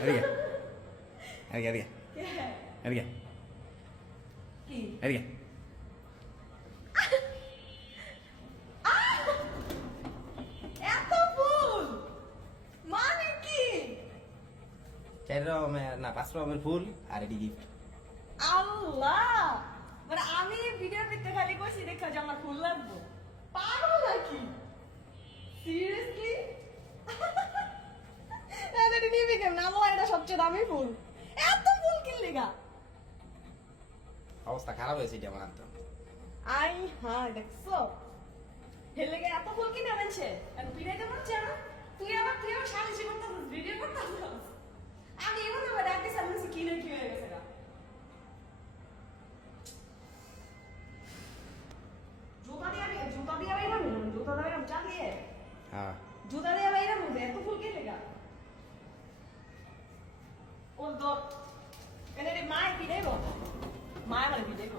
এদিকে এদিকে এদিকে এদিকে কি এদিকে এত ফুল মানে কি 4 রকমের না 5 রকমের ফুল আর এটি গিফট আল্লাহ মানে আমি ভিডিও করতে খালি কইছি দেখা যে আমার ফুল লাগবে পাগল নাকি সিরিয়াসলি এটা নিবি কেমন আমার এটা সবচেয়ে দামি ফুল এত ফুল কিনলি গা অবস্থা খারাপ হয়েছে এটা আমার তো আই হ্যাঁ দেখছো হেলে গে এত ফুল কিনে আনছে আর পিড়াইতে পারছে না তুই আমার সাহায্য করতেছিস ভিডিও করতেছিস আমি এমন ভাবে ডাকতে সামনে কিনে কি হয়ে গেছে গা জুতা দিয়ে বাইরাম জুতা দিয়ে বাইরাম চালিয়ে হ্যাঁ জুতা দিয়ে বাইরাম এত ফুল কিনে গা ও দর এনে রে মায় পিড়াইব মায় মানে পিড়াইব